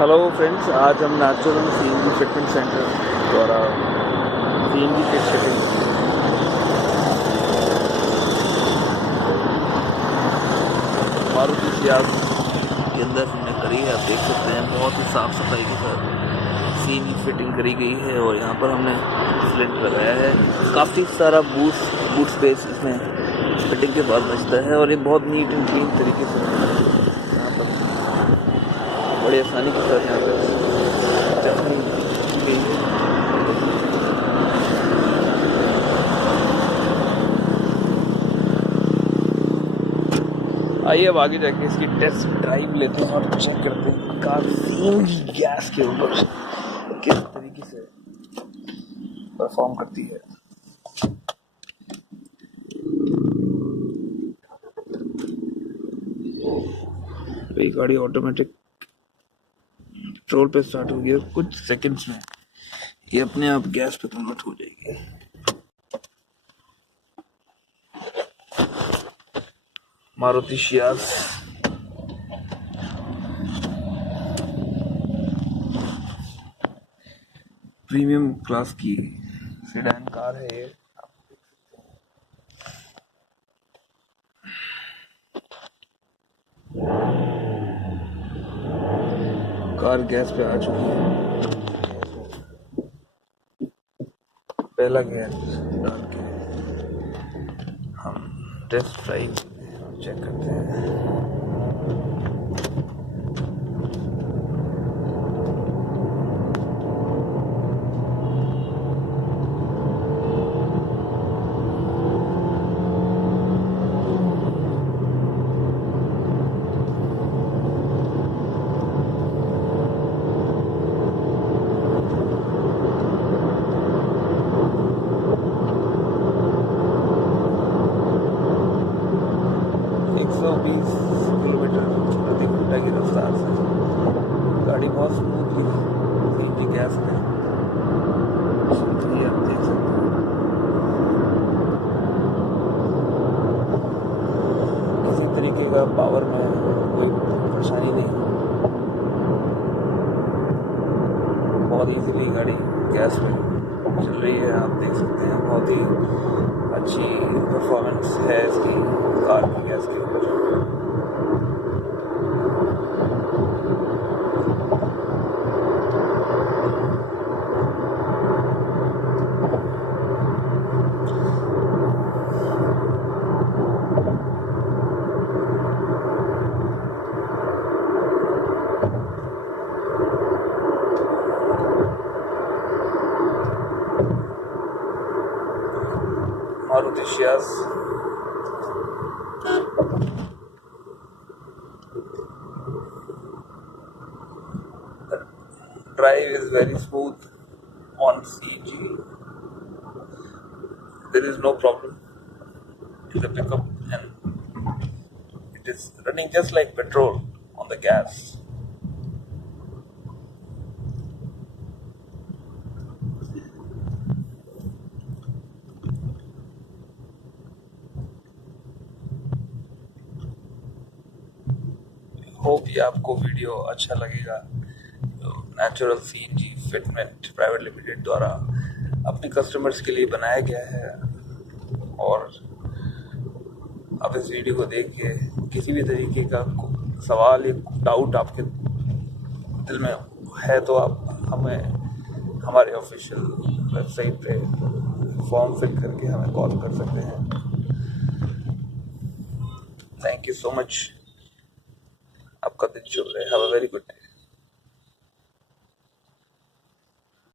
Hello friends, आज हम natural CNG fitment centre द्वारा CNG kit fitting Maruti Ciaz के अंदर हमने करी है। आप देख सकते हैं बहुत ही साफ सफाई के साथ सीएनजी फिटिंग करी गई है और यहाँ पर हमने सिलेंडर लगाया है। काफ़ी सारा बूट स्पेस इसमें फिटिंग के बाद बचता है और ये बहुत नीट एंड क्लीन तरीके से यहाँ पर बड़ी आसानी के साथ यहाँ पर चटनी गई है। आइए अब आगे जाके इसकी टेस्ट ड्राइव लेते हैं और चेक करते हैं कार सीएनजी गैस के ऊपर किस तरीके से परफॉर्म करती है। ये गाड़ी ऑटोमेटिक पेट्रोल पे स्टार्ट होगी और कुछ सेकंड्स में ये अपने आप गैस पे कन्वर्ट हो जाएगी। मारुति सियाज प्रीमियम क्लास की सेडान कार है ये। कार गैस पे आ चुकी है। पहला गैस डाल के हम टेस्ट ड्राइव चेक करते हैं। किलोमीटर प्रति घंटा की रफ्तार से गाड़ी बहुत स्मूथली सीएनजी गैस में चलती है। आप देख सकते हैं किसी तरीके का पावर में कोई परेशानी नहीं। बहुत इजीली गाड़ी गैस में चल रही है। आप देख सकते हैं बहुत ही अच्छी परफॉर्मेंस है इसकी कार की गैस के ऊपर। Maruti Ciaz the drive is very smooth on CG. There is no problem in the pickup and it is running just like petrol on the gas. Hope ये आपको वीडियो अच्छा लगेगा। तो natural CNG fitment private limited द्वारा अपने customers के लिए बनाया गया है और आप इस वीडियो को देख के किसी भी तरीके का सवाल या डाउट आपके दिल में है तो आप हमें हमारे ऑफिशियल वेबसाइट पे फॉर्म फिल करके हमें कॉल कर सकते हैं। Thank you so much. आपका दिन शुभ रहे। Have a very good day.